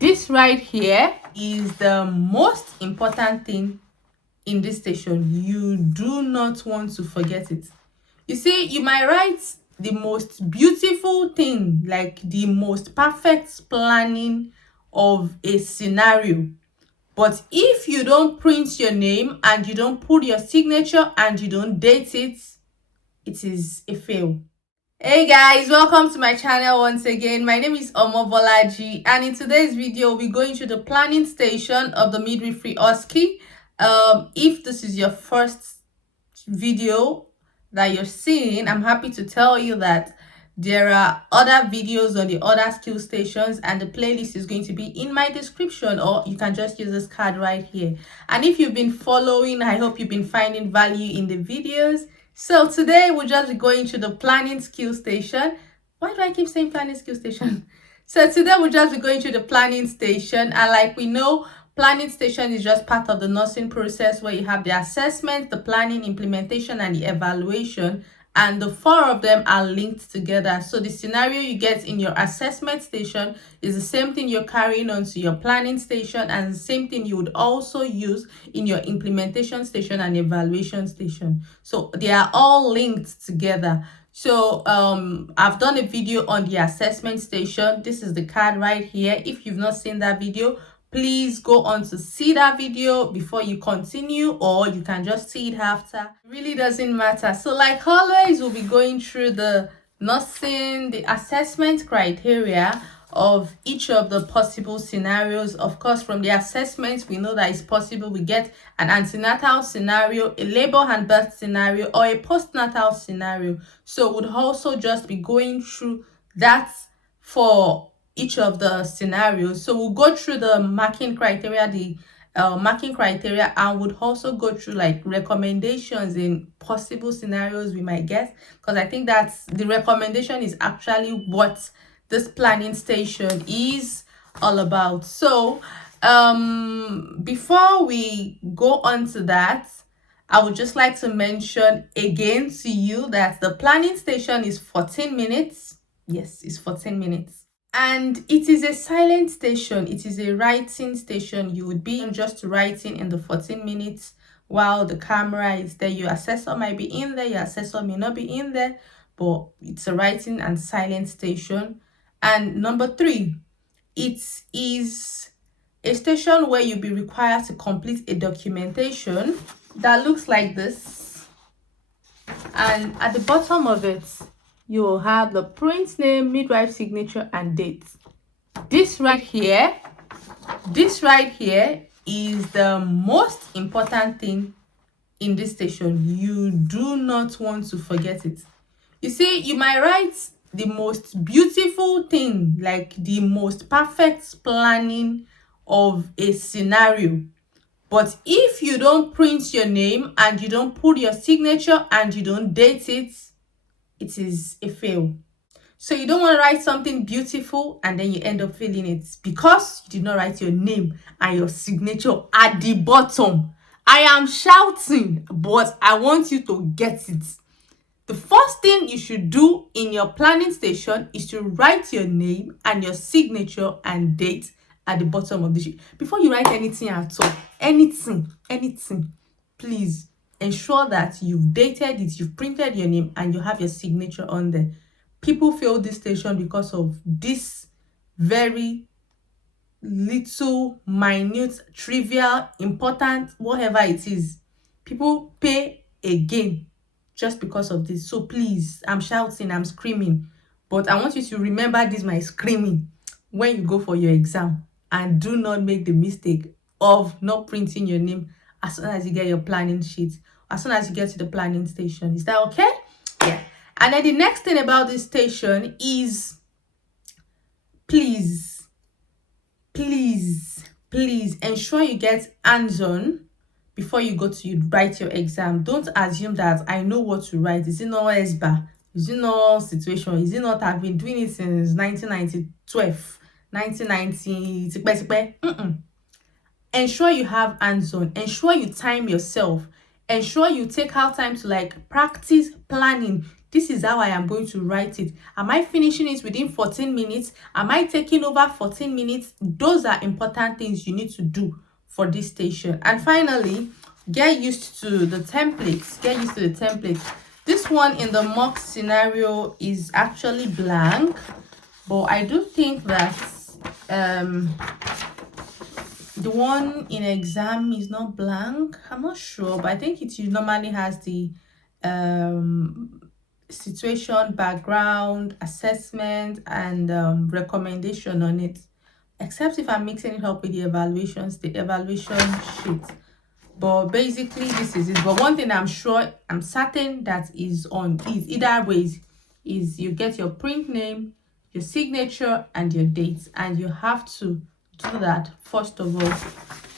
This right here is the most important thing in this station. You do not want to forget it. You see, you might write the most beautiful thing, like the most perfect planning of a scenario, but if you don't print your name and you don't put your signature and you don't date it, it is a fail. Hey guys, welcome to my channel once again. My name is Omobeejay, and in today's video we'll be going through the planning station of the Midwifery OSCE. If this is your first video that you're seeing, I'm happy to tell you that there are other videos on the other skill stations, and the playlist is going to be in my description, or you can just use this card right here. And if you've been following, I hope you've been finding value in the videos. So today we'll just be going to the planning skill station. Why do I keep saying planning skill station? So today we'll just be going to the planning station, and like we know, planning station is just part of the nursing process where you have the assessment, the planning, implementation, and the evaluation, and the four of them are linked together. So the scenario you get in your assessment station is the same thing you're carrying on to your planning station, and the same thing you would also use in your implementation station and evaluation station. So they are all linked together. So I've done a video on the assessment station. This is the card right here. If you've not seen that video, please go on to see that video before you continue, or you can just see it after. It really doesn't matter. So like always, we'll be going through the nursing, the assessment criteria of each of the possible scenarios. Of course, from the assessments, we know that it's possible we get an antenatal scenario, a labor and birth scenario, or a postnatal scenario. So we'll also just be going through that for each of the scenarios. So we'll go through the marking criteria, and would also go through like recommendations in possible scenarios we might get, because I think that's the recommendation is actually what this planning station is all about. So before we go on to that, I would just like to mention again to you that the planning station is 14 minutes. Yes, it's 14 minutes. And it is a silent station. It is a writing station. You would be just writing in the 14 minutes while the camera is there. Your assessor might be in there, your assessor may not be in there, but it's a writing and silent station. And number 3, it is a station where you'll be required to complete a documentation that looks like this. And at the bottom of it, you will have the print name, midwife signature, and date. This right here is the most important thing in this station. You do not want to forget it. You see, you might write the most beautiful thing, like the most perfect planning of a scenario, but if you don't print your name and you don't put your signature and you don't date it, it is a fail. So you don't want to write something beautiful and then you end up failing it because you did not write your name and your signature at the bottom. I am shouting, but I want you to get it. The first thing you should do in your planning station is to write your name and your signature and date at the bottom of the sheet. Before you write anything at all, anything, please ensure that you've dated it, you've printed your name, and you have your signature on there. People fail this station because of this very little, minute, trivial, important, whatever it is. People pay again just because of this. So please, I'm shouting, I'm screaming, but I want you to remember this, my screaming, when you go for your exam, and do not make the mistake of not printing your name as soon as you get your planning sheet, as soon as you get to the planning station. Is that okay? Yeah. And then the next thing about this station is please ensure you get hands-on before you go to write your exam. Don't assume that I know what to write. Is it not SBA? Is it not situation? Is it not I've been doing it since 1990? Ensure you have hands-on. Ensure you time yourself. Ensure you take out time to like practice planning. This is how I am going to write it. Am I finishing it within 14 minutes? Am I taking over 14 minutes? Those are important things you need to do for this station. And finally, get used to the templates. Get used to the templates. This one in the mock scenario is actually blank, but I do think that the one in exam is not blank. I'm not sure, but I think it normally has the situation, background, assessment, and recommendation on it. Except if I'm mixing it up with the evaluation sheet. But basically this is it. But one thing I'm certain that is either ways is you get your print name, your signature, and your dates, and you have to do that first of all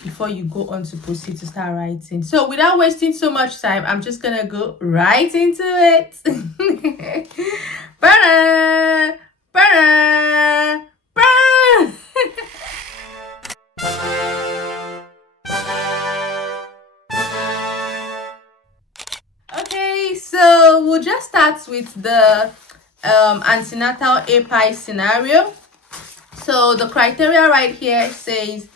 before you go on to proceed to start writing. So without wasting so much time, I'm just gonna go right into it. Ba-da, ba-da, ba-da. Okay, so we'll just start with the antenatal API scenario. So the criteria right here says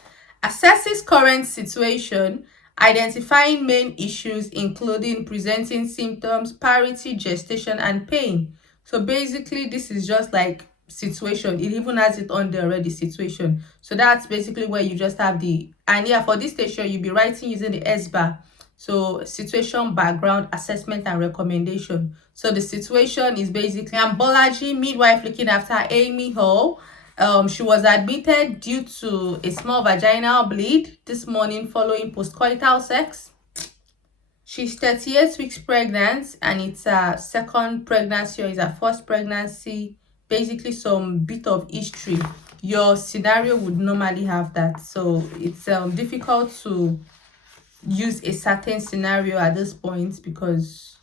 assesses current situation, identifying main issues including presenting symptoms, parity, gestation, and pain. So basically this is just like situation. It even has it on there already, situation. So that's basically where you just have the, and yeah, for this station you'll be writing using the S bar. So situation, background, assessment, and recommendation. So the situation is basically Bolaji, midwife looking after Amy Hall. She was admitted due to a small vaginal bleed this morning following postcoital sex. She's 38 weeks pregnant, and it's her second pregnancy or is her first pregnancy. Basically some bit of history. Your scenario would normally have that, so it's difficult to use a certain scenario at this point because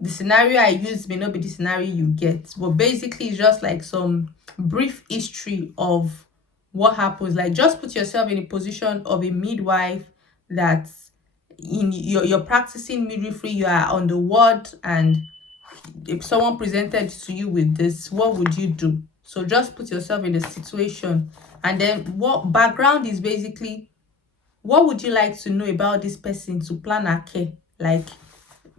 the scenario I use may not be the scenario you get. But basically it's just like some brief history of what happens. Like just put yourself in a position of a midwife that you're practicing midwifery, you are on the ward, and if someone presented to you with this, what would you do? So just put yourself in a situation. And then what background is basically, what would you like to know about this person to plan her care? Like,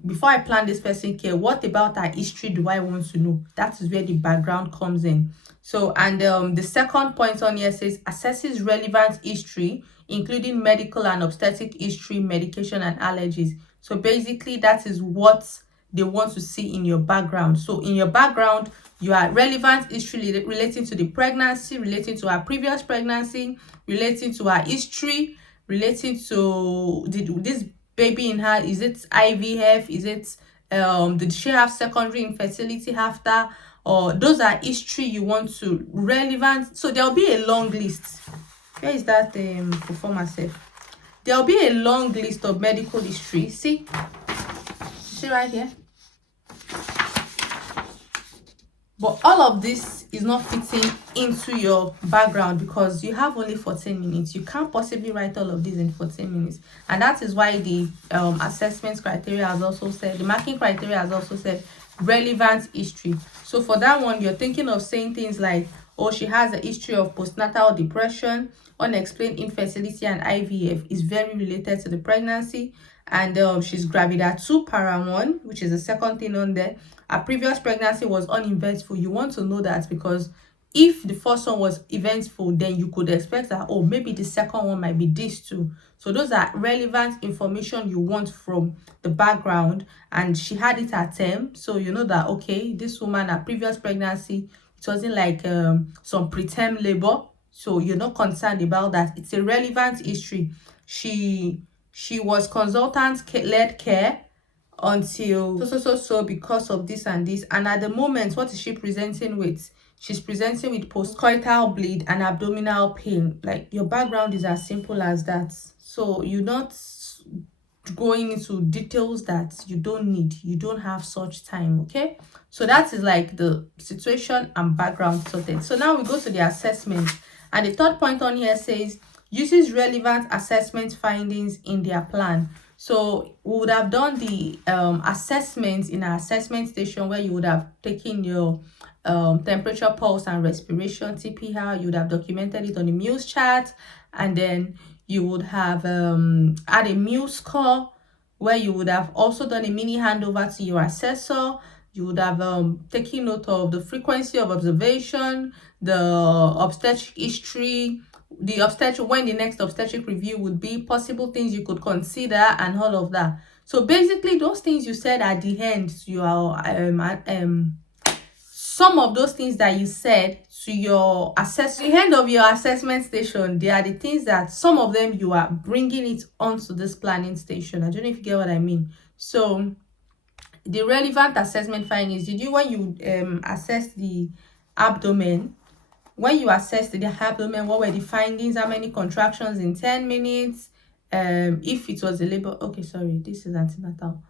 before I plan this person care, what about her history do I want to know? That is where the background comes in. So, and the second point on here says assesses relevant history, including medical and obstetric history, medication, and allergies. So basically that is what they want to see in your background. So in your background, you are relevant history relating to the pregnancy, relating to her previous pregnancy, relating to her history, relating to this baby in her, is it IVF, is it did she have secondary infertility after, or those are history you want to relevant. So there'll be a long list. Where is that performer self? There'll be a long list of medical history. See right here. But all of this is not fitting into your background because you have only 14 minutes. You can't possibly write all of this in 14 minutes. And that is why the assessment criteria has also said, the marking criteria has also said relevant history. So for that one, you're thinking of saying things like, oh, she has a history of postnatal depression, unexplained infertility, and IVF is very related to the pregnancy. And she's gravida 2 para 1, which is the second thing on there. Her previous pregnancy was uneventful. You want to know that because if the first one was eventful, then you could expect that, oh, maybe the second one might be this too. So those are relevant information you want from the background. And she had it at term, so you know that, okay, this woman, her previous pregnancy, it wasn't like some preterm labor, so you're not concerned about that. It's a relevant history. She was consultant-led care until so because of this and this. And at the moment, what is she presenting with? She's presenting with postcoital bleed and abdominal pain. Like, your background is as simple as that. So you're not going into details that you don't need. You don't have such time. Okay, so that is like the situation and background sorted. So now we go to the assessment, and the third point on here says uses relevant assessment findings in their plan. So we would have done the assessments in our assessment station, where you would have taken your temperature, pulse, and respiration (TPR). You would have documented it on the meals chart, and then you would have had a meal score, where you would have also done a mini handover to your assessor. You would have taken note of the frequency of observation, the obstetric history, the obstetric, when the next obstetric review would be, possible things you could consider, and all of that. So basically, those things you said at the end to your some of those things that you said to your the end of your assessment station, they are the things that some of them you are bringing it onto this planning station. I don't know if you get what I mean. So the relevant assessment findings, did you, when you assess the abdomen, when you assessed the abdomen, what were the findings? How many contractions in 10 minutes? If it was a labor, okay, sorry, this is antenatal.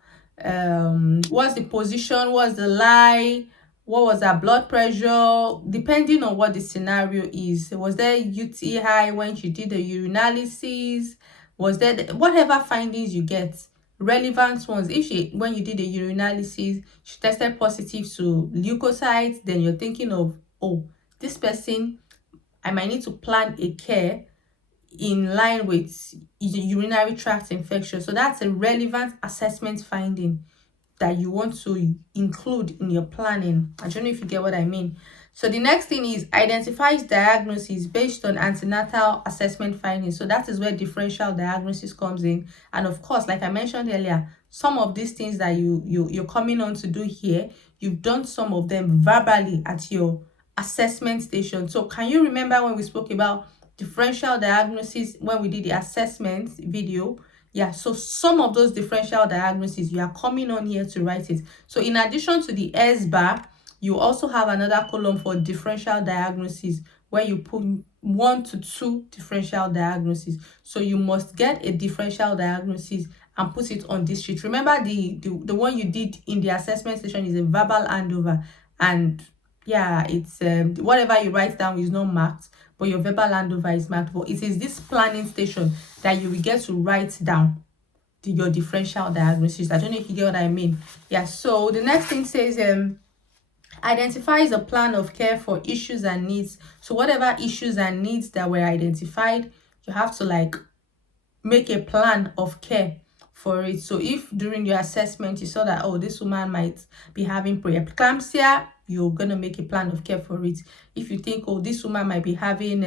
What's the position? What's the lie? What was her blood pressure? Depending on what the scenario is. Was there UTI when she did the urinalysis? Was there whatever findings you get, relevant ones? If she, when you did the urinalysis, she tested positive to leukocytes, then you're thinking of, oh, this person, I might need to plan a care in line with urinary tract infection. So that's a relevant assessment finding that you want to include in your planning. I don't know if you get what I mean. So the next thing is identifies diagnosis based on antenatal assessment findings. So that is where differential diagnosis comes in. And of course, like I mentioned earlier, some of these things that you're coming on to do here, you've done some of them verbally at your assessment station. So can you remember when we spoke about differential diagnosis when we did the assessment video? Yeah, so some of those differential diagnoses, you are coming on here to write it. So in addition to the S bar, you also have another column for differential diagnosis, where you put 1 to 2 differential diagnoses. So you must get a differential diagnosis and put it on this sheet. Remember, the one you did in the assessment session is a verbal handover, and yeah, it's whatever you write down is not marked, but your verbal handover is marked. But it is this planning station that you will get to write down your differential diagnosis. I don't know if you get what I mean. Yeah, so the next thing says identifies a plan of care for issues and needs. So whatever issues and needs that were identified, you have to like make a plan of care for it. So if during your assessment you saw that, oh, this woman might be having preeclampsia, you're gonna make a plan of care for it. If you think, oh, this woman might be having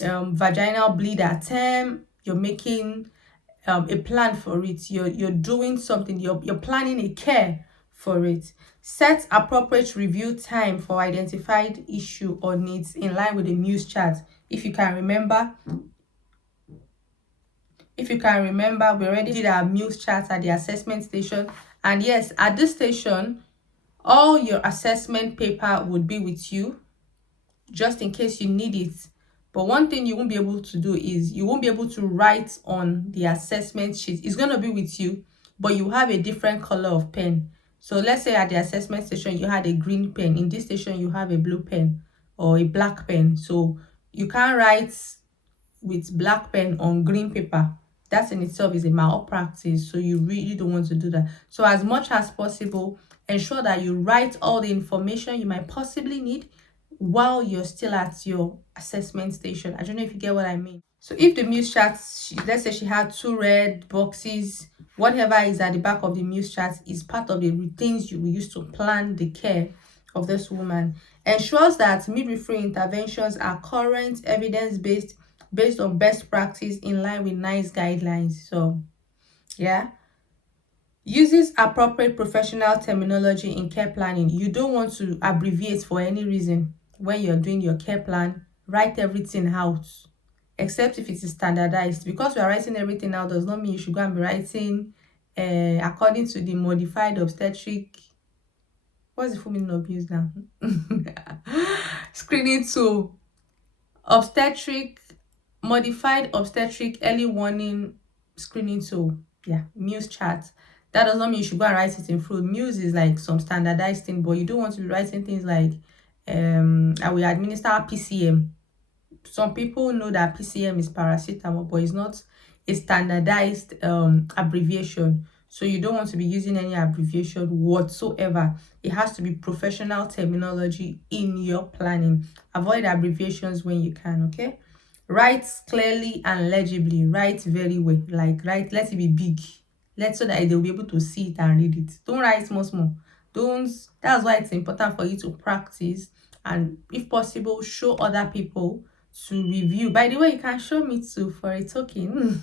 vaginal bleed at term, you're making a plan for it. You're doing something, you're planning a care for it. Set appropriate review time for identified issue or needs in line with the meals chart. If you can remember, we already did our meals chart at the assessment station. And yes, at this station, all your assessment paper would be with you, just in case you need it. But one thing you won't be able to do is you won't be able to write on the assessment sheet. It's going to be with you, but you have a different color of pen. So let's say at the assessment station, you had a green pen. In this station, you have a blue pen or a black pen. So you can't write with black pen on green paper. That in itself is a malpractice. So you really don't want to do that. So as much as possible, ensure that you write all the information you might possibly need while you're still at your assessment station. I don't know if you get what I mean. So if the meals chart, let's say she had 2 red boxes, whatever is at the back of the meals chart is part of the routines you will use to plan the care of this woman. Ensures that midwifery interventions are current, evidence-based, based on best practice in line with NICE guidelines. So yeah, uses appropriate professional terminology in care planning. You don't want to abbreviate for any reason. When you're doing your care plan, write everything out, except if it is standardized. Because we are writing everything out does not mean you should go and be writing according to the modified obstetric, what's the full meaning of use now? Screening tool, obstetric, modified obstetric early warning screening tool. Yeah, meals chart. That does not mean you should go and write it in full. Meals is like some standardized thing, but you don't want to be writing things like I will administer PCM. Some people know that PCM is paracetamol, but a standardized abbreviation. So you don't want to be using any abbreviation whatsoever. It has to be professional terminology in your planning. Avoid abbreviations when you can, okay? Write clearly and legibly. Write very well. Like, write, let it be big. So that they'll be able to see it and read it. Don't write small. Don't. That's why it's important for you to practice, and if possible, show other people to review. By the way, you can show me too for a token.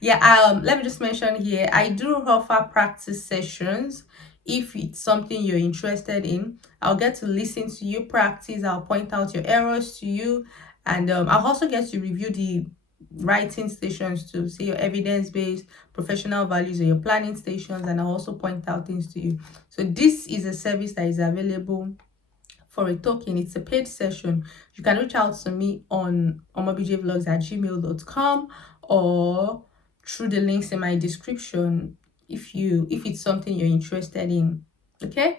Yeah, let me just mention here, I do offer practice sessions. If it's something you're interested in, I'll get to listen to you practice. I'll point out your errors to you, and I'll also get to review the writing stations to see your evidence-based professional values or your planning stations, and I'll also point out things to you. So this is a service that is available for a token. It's a paid session. You can reach out to me on omobejayvlogs@gmail.com or through the links in my description if it's something you're interested in. Okay.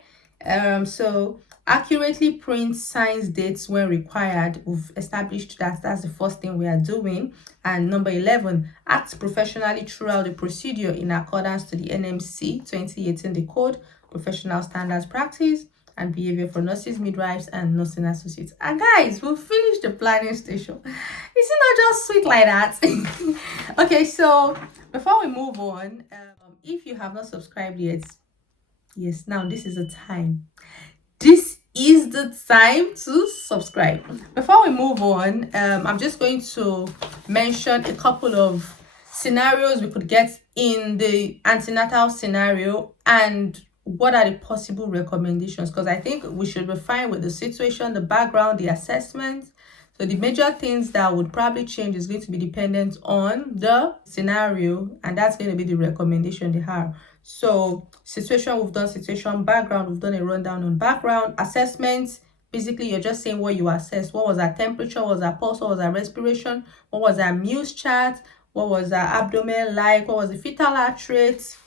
So accurately print signs dates when required. We've established that that's the first thing we are doing. And number 11, act professionally throughout the procedure in accordance to the NMC 2018, the code, professional standards practice and behavior for nurses, midwives, and nursing associates. And guys, we'll finish the planning station. Is it not just sweet like that? Okay, so before we move on, if you have not subscribed yet, yes, now this is the time. This is the time to subscribe. Before we move on, I'm just going to mention a couple of scenarios we could get in the antenatal scenario and what are the possible recommendations, because I think we should be fine with the situation, the background, the assessment. So the major things that would probably change is going to be dependent on the scenario, and that's going to be the recommendation they have. So situation, we've done situation. Background, we've done a rundown on background. Assessment, basically you're just saying what you assessed. What was our temperature? What was our pulse? What was our respiration? What was our Muse chart? What was our abdomen like? What was the fetal heart rate?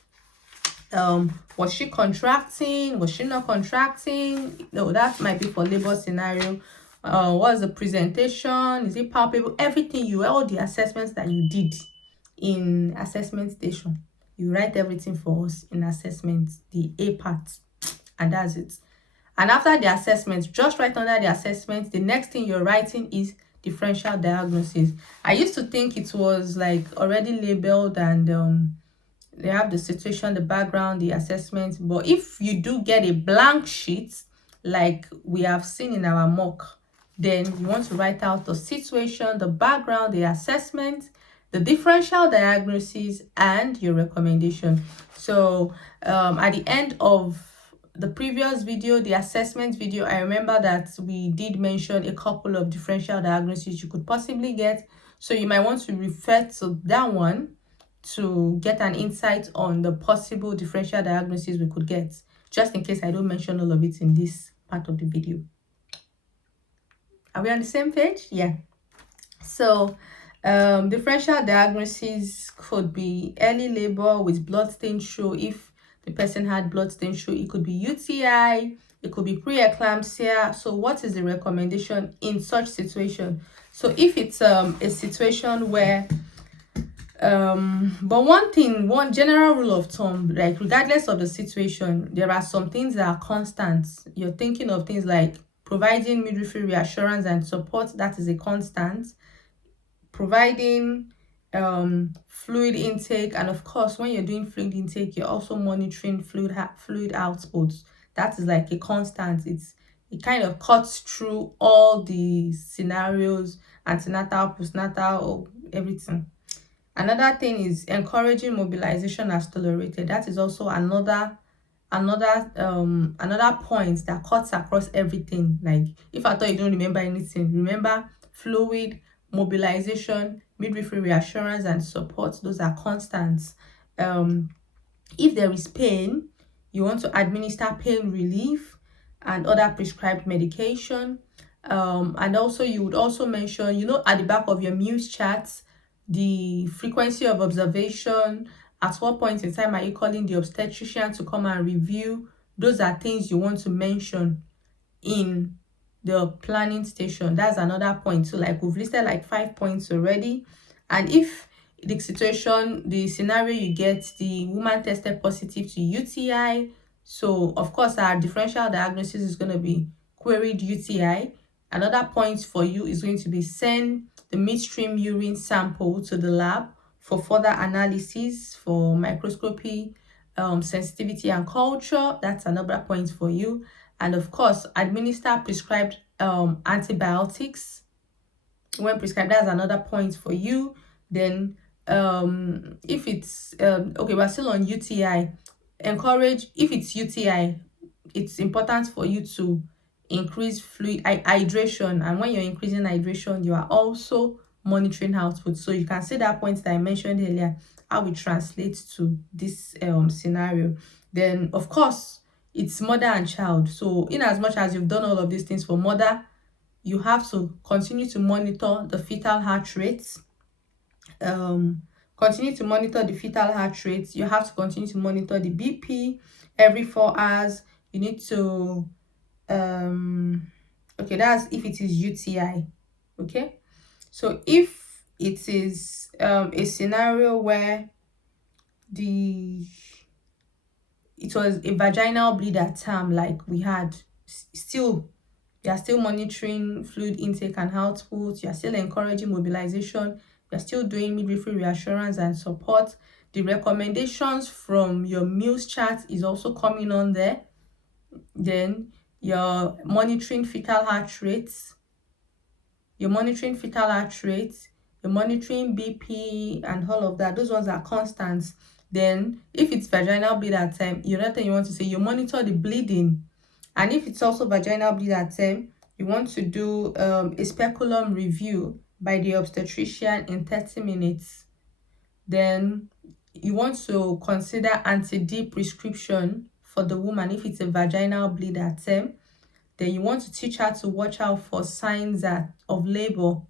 Was she contracting? Was she not contracting? No, that might be for labor scenario. What's the presentation? Is it palpable? Everything, all the assessments that you did in assessment station, you write everything for us in assessment, the A part, and that's it. And after the assessment, just right under the assessment, the next thing you're writing is differential diagnosis. I used to think it was like already labeled and they have the situation, the background, the assessment. But if you do get a blank sheet like we have seen in our mock, then you want to write out the situation, the background, the assessment, the differential diagnosis, and your recommendation. So at the end of the previous video, the assessment video, I remember that we did mention a couple of differential diagnoses you could possibly get. So you might want to refer to that one to get an insight on the possible differential diagnosis we could get, just in case I don't mention all of it in this part of the video. Are we on the same page? Yeah. So differential diagnosis could be early labor with blood stain show. If the person had blood stain show, it could be UTI, it could be preeclampsia. So what is the recommendation in such situation? So if it's a situation where but one general rule of thumb, like regardless of the situation, there are some things that are constant. You're thinking of things like providing midwifery reassurance and support, that is a constant. Providing fluid intake, and of course when you're doing fluid intake, you're also monitoring fluid outputs. That is like a constant. It kind of cuts through all the scenarios, antenatal, postnatal, or everything. Another thing is encouraging mobilization as tolerated. That is also another point that cuts across everything. Like if I thought you don't remember anything, remember fluid, mobilization, midwifery reassurance, and support. Those are constants. If there is pain, you want to administer pain relief and other prescribed medication. And also you would also mention, at the back of your Muse charts, the frequency of observation. At what point in time are you calling the obstetrician to come and review? Those are things you want to mention in the planning station. That's another point. So like we've listed like 5 points already. And if the situation, the scenario you get, the woman tested positive to UTI. So of course our differential diagnosis is going to be queried UTI. Another point for you is going to be send the midstream urine sample to the lab for further analysis for microscopy, sensitivity and culture. That's another point for you. And of course, administer prescribed antibiotics when prescribed. That's another point for you. Then if it's okay, we're still on UTI. Encourage, if it's UTI, it's important for you to increase fluid hydration, and when you're increasing hydration, you are also monitoring output. So you can see that point that I mentioned earlier, how it translates to this scenario. Then of course, it's mother and child. So in as much as you've done all of these things for mother, you have to continue to monitor the fetal heart rate. Continue to monitor the fetal heart rate. You have to continue to monitor the BP every 4 hours. You need to okay, that's if it is UTI. Okay, so if it is a scenario where it was a vaginal bleed at term, like we had, still you are still monitoring fluid intake and output, you are still encouraging mobilization, you are still doing midwifery reassurance and support. The recommendations from your meals chart is also coming on there. Then you're monitoring fetal heart rates, you're monitoring BP and all of that. Those ones are constants. Then if it's vaginal bleed at time, another thing you want to say, you monitor the bleeding. And if it's also vaginal bleed at time, you want to do a speculum review by the obstetrician in 30 minutes. Then you want to consider anti-D prescription for the woman if it's a vaginal bleed at term. Then you want to teach her to watch out for signs of labor.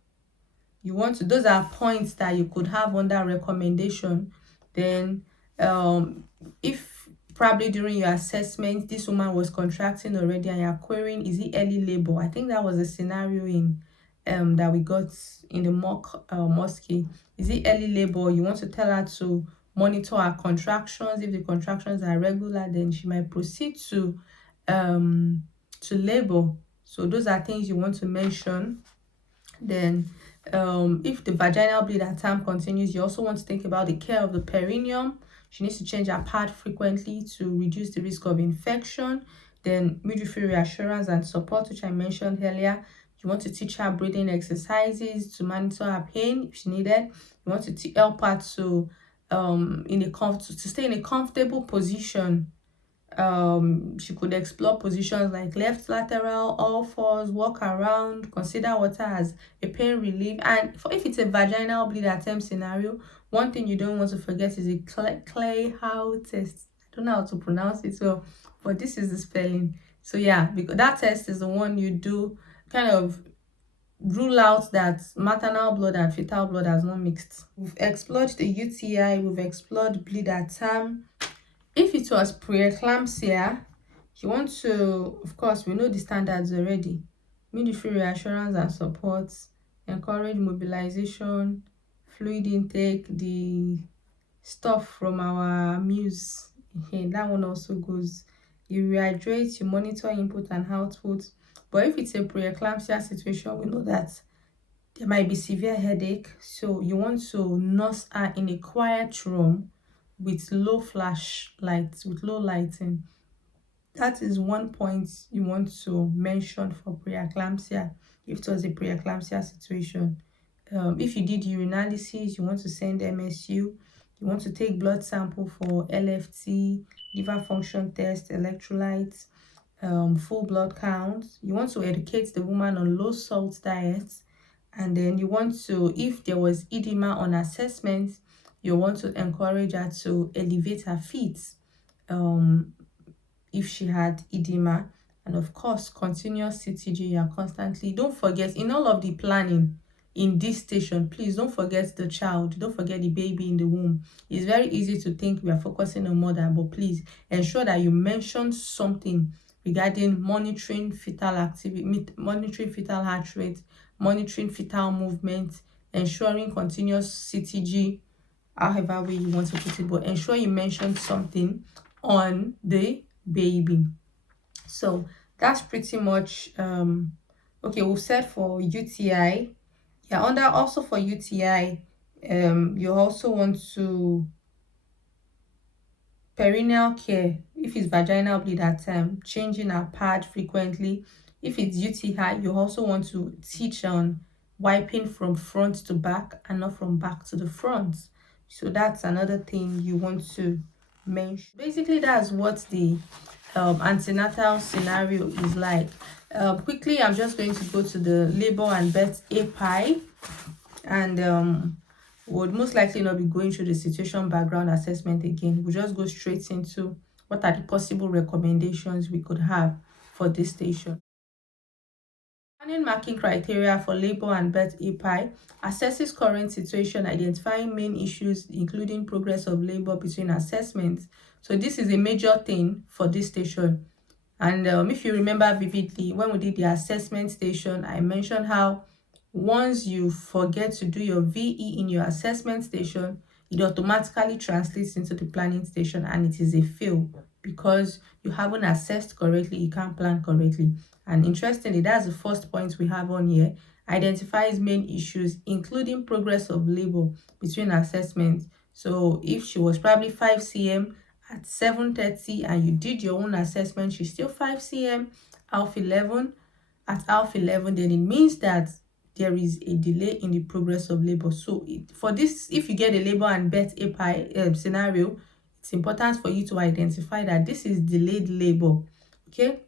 Those are points that you could have under recommendation. Then if probably during your assessment this woman was contracting already and you're querying, is it early labor? I think that was a scenario in that we got in the mock OSCE. Is it early labor? You want to tell her to monitor her contractions. If the contractions are regular, then she might proceed to labor. So those are things you want to mention. Then if the vaginal bleed at time continues, you also want to think about the care of the perineum. She needs to change her pad frequently to reduce the risk of infection. Then midwifery reassurance and support, which I mentioned earlier. You want to teach her breathing exercises to monitor her pain if she needed. You want to help her to stay in a comfortable position. She could explore positions like left lateral, all fours, walk around, consider water as a pain relief. And if it's a vaginal bleed attempt scenario, one thing you don't want to forget is a Clay-Howe test. I don't know how to pronounce it well, but this is the spelling. So yeah, because that test is the one you do, kind of rule out that maternal blood and fetal blood has not mixed. We've explored the UTI, we've explored bleed at term. If it was preeclampsia, you want to, of course, we know the standards already. Midwifery reassurance and support, encourage mobilization, fluid intake, the stuff from our meals. Okay, that one also goes. You rehydrate, you monitor input and output. But if it's a preeclampsia situation, we know that there might be severe headache. So you want to nurse her in a quiet room with low flash lights, with low lighting. That is one point you want to mention for preeclampsia, if it was a preeclampsia situation. If you did urinalysis, you want to send MSU. You want to take blood sample for LFT, liver function test, electrolytes, full blood count. You want to educate the woman on low salt diets. And then you want to, if there was edema on assessment, you want to encourage her to elevate her feet if she had edema. And of course, continuous CTG. You are constantly, don't forget, in all of the planning in this station, please don't forget the child, don't forget the baby in the womb. It's very easy to think we are focusing on mother, but please ensure that you mention something regarding monitoring fetal activity, monitoring fetal heart rate, monitoring fetal movement, ensuring continuous CTG, however way you want to put it, but ensure you mention something on the baby. So that's pretty much okay. We've said for UTI. Yeah, under also for UTI, you also want to perineal care. If it's vaginal bleed at time, changing a pad frequently. If it's UTI, you also want to teach on wiping from front to back and not from back to the front. So that's another thing you want to mention. Basically, that's what the antenatal scenario is like. Quickly, I'm just going to go to the labor and birth API, and would most likely not be going through the situation background assessment again. We'll just go straight into what are the possible recommendations we could have for this station. Planning marking criteria for labor and birth API assesses current situation, identifying main issues, including progress of labor between assessments. So this is a major thing for this station. And if you remember vividly, when we did the assessment station, I mentioned how once you forget to do your VE in your assessment station, it automatically translates into the planning station and it is a fail because you haven't assessed correctly, you can't plan correctly. And interestingly, that's the first point we have on here. Identifies main issues, including progress of labor between assessments. So if she was probably 5 cm at 7:30 and you did your own assessment, she's still 5 cm alpha 11 at alpha 11, then it means that there is a delay in the progress of labor. So for this, if you get a labor and birth API scenario, it's important for you to identify that this is delayed labor. Okay,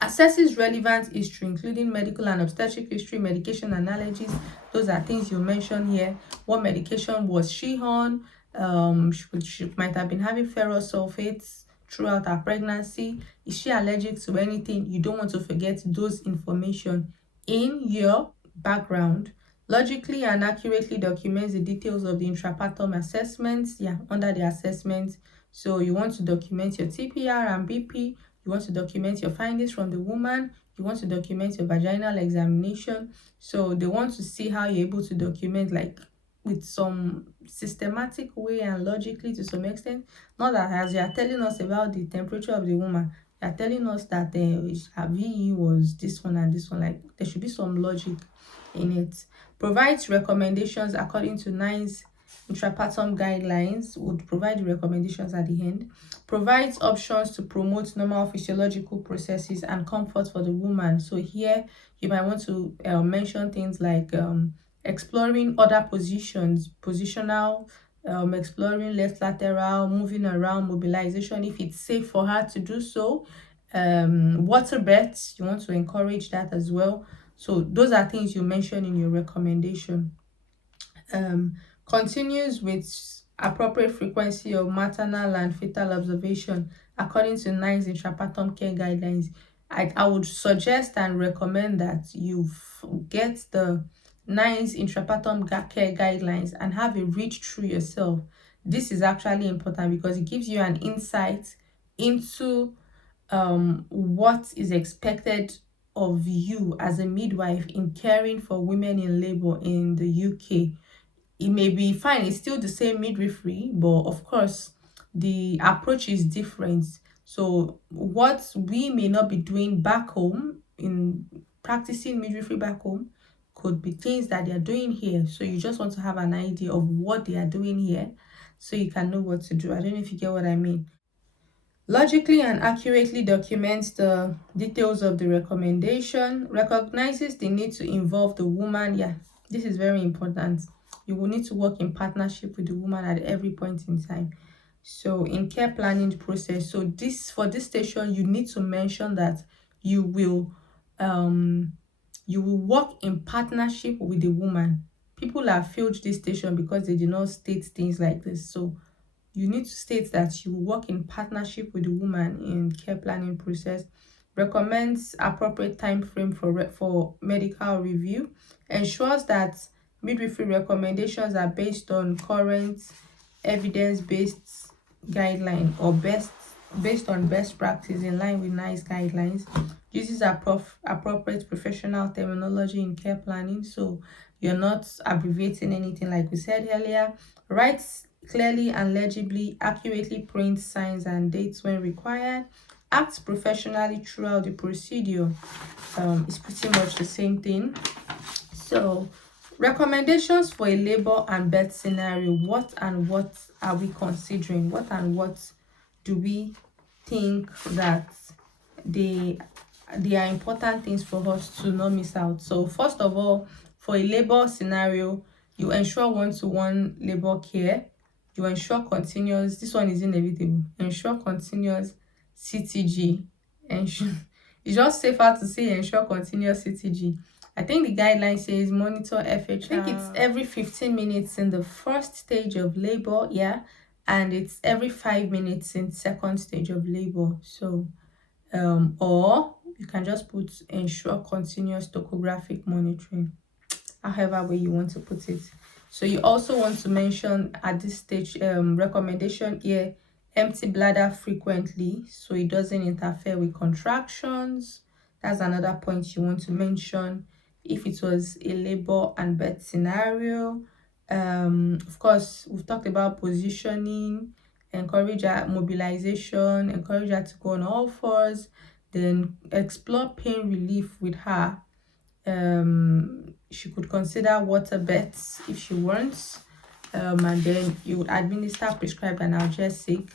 assesses relevant history, including medical and obstetric history, medication analysis. Those are things you mention here. What medication was she on? She might have been having ferrous sulfates throughout her pregnancy. Is she allergic to anything? You don't want to forget those information in your background. Logically and accurately documents the details of the intrapartum assessments. Yeah, under the assessment. So you want to document your TPR and BP. You want to document your findings from the woman. You want to document your vaginal examination. So they want to see how you're able to document, like with some systematic way and logically to some extent. Not that as you are telling us about the temperature of the woman, you are telling us that her VE was this one and this one. Like there should be some logic in it. Provides recommendations according to NICE intrapartum guidelines. Would provide the recommendations at the end. Provides options to promote normal physiological processes and comfort for the woman. So here you might want to mention things like exploring other positions, positional, exploring left lateral, moving around, mobilization if it's safe for her to do so. Water births, you want to encourage that as well. So those are things you mention in your recommendation. Continues with appropriate frequency of maternal and fetal observation according to NICE intrapartum care guidelines. I would suggest and recommend that you get the NICE intrapartum care guidelines and have a read through yourself. This is actually important because it gives you an insight into what is expected of you as a midwife in caring for women in labor in the UK. It may be fine, it's still the same midwifery, but of course the approach is different. So what we may not be doing back home in practicing midwifery back home could be things that they are doing here. So you just want to have an idea of what they are doing here so you can know what to do. I don't know if you get what I mean. Logically and accurately documents the details of the recommendation. Recognizes the need to involve the woman. Yeah, this is very important. You will need to work in partnership with the woman at every point in time. So in care planning process, so this for this station, you need to mention that you will work in partnership with the woman. People have failed this station because they did not state things like this. So you need to state that you work in partnership with the woman in care planning process. Recommends appropriate time frame for medical review. Ensures that midwifery recommendations are based on current evidence-based guideline or based on best practice in line with NICE guidelines. Uses appropriate professional terminology in care planning. So you're not abbreviating anything like we said earlier. Write clearly and legibly, accurately print signs and dates when required. Act professionally throughout the procedure. It's pretty much the same thing. So, recommendations for a labor and birth scenario. What and what are we considering? What and what do we think that they are important things for us to not miss out? So, first of all, for a labor scenario, you ensure one-to-one labor care. You ensure continuous, this one is inevitable. Ensure continuous CTG. Ensure it's just safer to say ensure continuous CTG. I think the guideline says monitor FHR. I think it's every 15 minutes in the first stage of labor, yeah, and it's every 5 minutes in second stage of labor. So, or you can just put ensure continuous topographic monitoring, however way you want to put it. So you also want to mention at this stage recommendation here, empty bladder frequently so it doesn't interfere with contractions. That's another point you want to mention if it was a labor and birth scenario. Of course, we've talked about positioning, encourage her mobilization, encourage her to go on all fours, then explore pain relief with her. She could consider water births if she wants, and then you would administer prescribed analgesic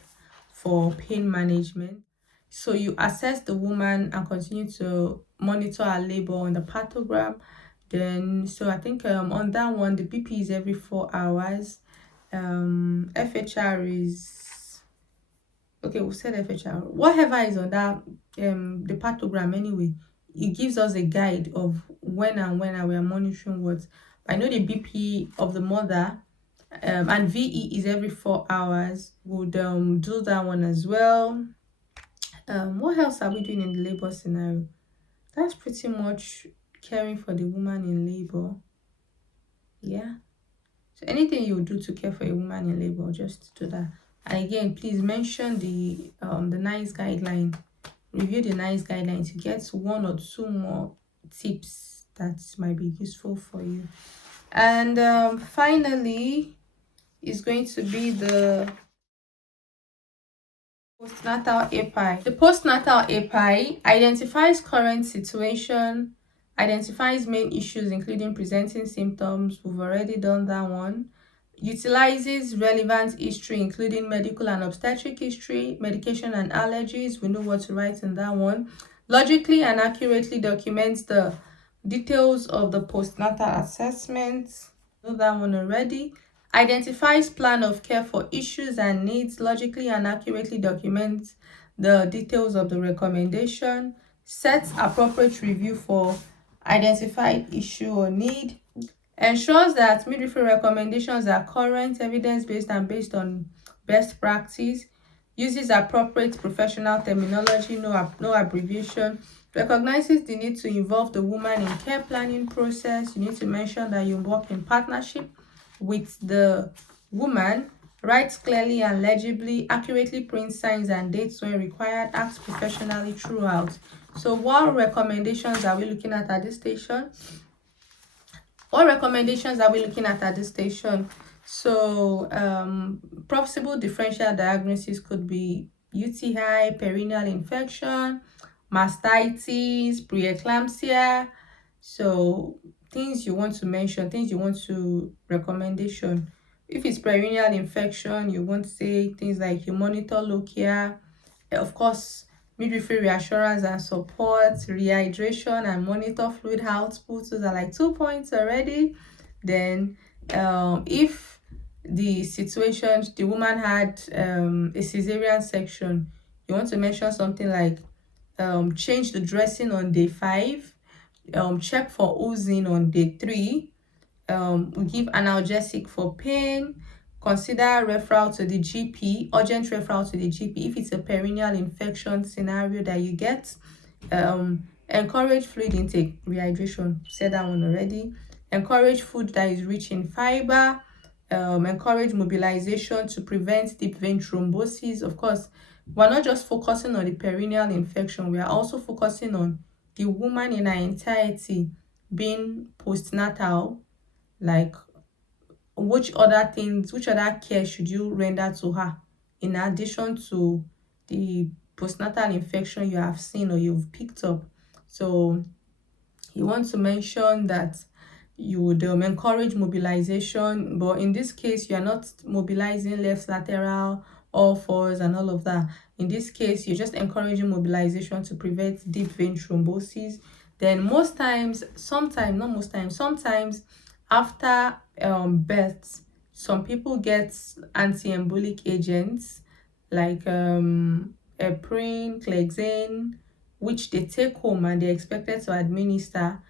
for pain management. So you assess the woman and continue to monitor her labor on the pathogram. Then, so I think on that one, the BP is every 4 hours. FHR is okay. We said FHR. Whatever is on that the pathogram anyway, it gives us a guide of when we are monitoring what. I know the BP of the mother and VE is every 4 hours. Would do that one as well. What else are we doing in the labor scenario? That's pretty much caring for the woman in labor. Yeah. So anything you do to care for a woman in labor, just do that. And again, please mention the NICE guideline. Review the NICE guideline to get 1 or 2 more tips that might be useful for you. And finally, is going to be the postnatal API. The postnatal API identifies current situation, identifies main issues including presenting symptoms. We've already done that one. Utilizes relevant history including medical and obstetric history, medication and allergies. We know what to write in that one. Logically and accurately documents the details of the postnatal assessment. Know that one already. Identifies plan of care for issues and needs, logically and accurately documents the details of the recommendation, sets appropriate review for identified issue or need, ensures that midwifery recommendations are current, evidence-based and based on best practice, uses appropriate professional terminology, no abbreviation, recognizes the need to involve the woman in care planning process. You need to mention that you work in partnership with the woman, writes clearly and legibly, accurately prints signs and dates when required, acts professionally throughout. So what recommendations are we looking at this station? So possible differential diagnosis could be UTI, perineal infection, mastitis, preeclampsia. So things you want to mention, things you want to recommendation. If it's perineal infection, you want to say things like you monitor lochia, of course, midwifery reassurance and support, rehydration and monitor fluid output. Those are like 2 points already. Then if the situation, the woman had a cesarean section, you want to mention something like change the dressing on day 5, check for oozing on day 3, we give analgesic for pain, consider referral to the GP, urgent referral to the GP if it's a perineal infection scenario that you get. Encourage fluid intake, rehydration, said that one already. Encourage food that is rich in fiber. Encourage mobilization to prevent deep vein thrombosis. Of course, we're not just focusing on the perineal infection, we are also focusing on the woman in her entirety being postnatal. like which other things, which other care should you render to her in addition to the postnatal infection you have seen or you've picked up. So you want to mention that you would encourage mobilization, but in this case you are not mobilizing left lateral, all fours and all of that. In this case you're just encouraging mobilization to prevent deep vein thrombosis. Then most times, sometimes, not most times, sometimes after birth, some people get anti-embolic agents like heparin, clexane, which they take home and they're expected to administer.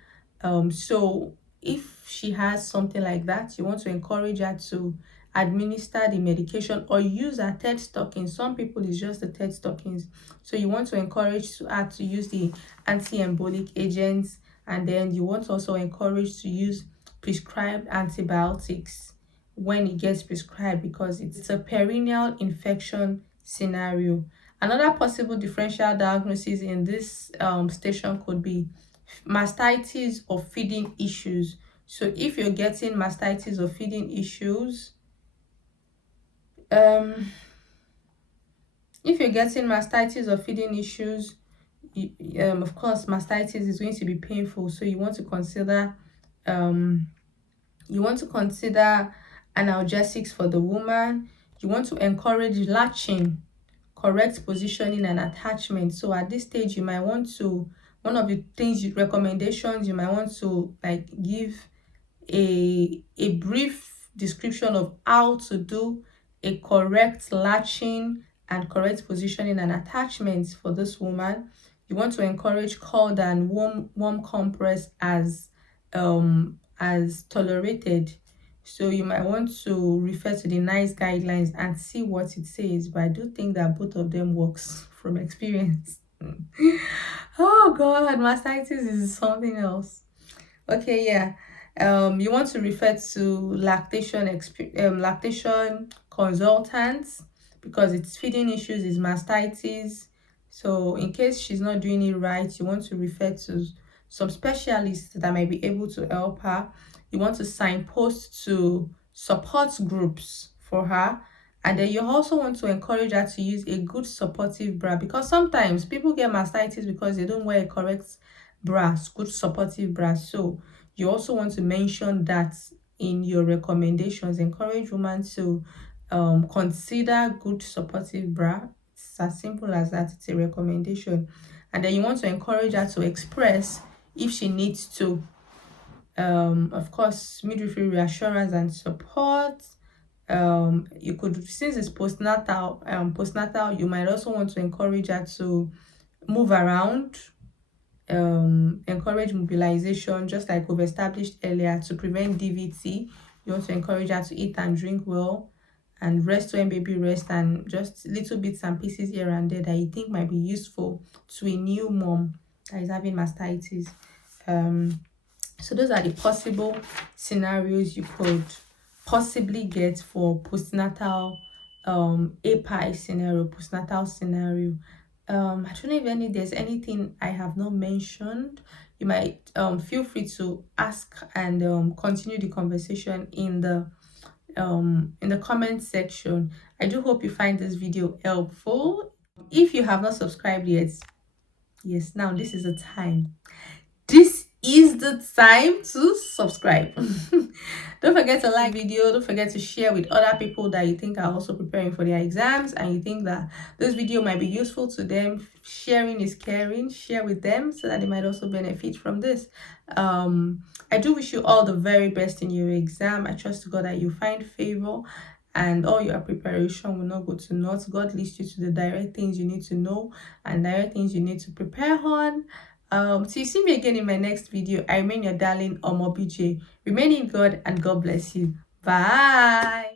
So if she has something like that, you want to encourage her to administer the medication or use her third stocking. Some people it's just the third stockings. So you want to encourage her to use the anti-embolic agents, and then you want to also encourage to use prescribed antibiotics when it gets prescribed, because it's a perineal infection scenario. Another possible differential diagnosis in this station could be mastitis or feeding issues. So if you're getting mastitis or feeding issues, um if you're getting mastitis or feeding issues, of course mastitis is going to be painful, so um you want to consider analgesics for the woman. You want to encourage latching, correct positioning and attachment. So at this stage you might want to, one of the recommendations, you might want to like give a brief description of how to do a correct latching and correct positioning and attachments for this woman. You want to encourage cold and warm compress as tolerated. So you might want to refer to the NICE guidelines and see what it says, but I do think that both of them works from experience. Oh god, mastitis is something else. Okay, yeah. You want to refer to lactation consultants, because its feeding issues is mastitis. So in case she's not doing it right, you want to refer to some specialists that might be able to help her. You want to signpost to support groups for her. And then you also want to encourage her to use a good supportive bra, because sometimes people get mastitis because they don't wear a correct bra, good supportive bra. So you also want to mention that in your recommendations. Encourage women to consider good supportive bra. It's as simple as that. It's a recommendation. And then you want to encourage her to express if she needs to. Of course, midwifery reassurance and support. You could, since it's postnatal, you might also want to encourage her to move around, encourage mobilization, just like we've established earlier, to prevent DVT. You want to encourage her to eat and drink well and rest when baby rest, and just little bits and pieces here and there that you think might be useful to a new mom that is having mastitis. So those are the possible scenarios you could possibly get for postnatal API scenario, postnatal scenario. I don't know if there's anything I have not mentioned. You might feel free to ask and continue the conversation in the comment section. I do hope you find this video helpful. If you have not subscribed yet, yes, now this is the time. This is the time to subscribe. Don't forget to like video. Don't forget to share with other people that you think are also preparing for their exams and you think that this video might be useful to them. Sharing is caring. Share with them so that they might also benefit from this. I do wish you all the very best in your exam. I trust to God that you find favor and all your preparation will not go to naught. God leads you to the direct things you need to know and direct things you need to prepare on. So you see me again in my next video. I remain your darling Omobeejay. Remain in God and God bless you. Bye.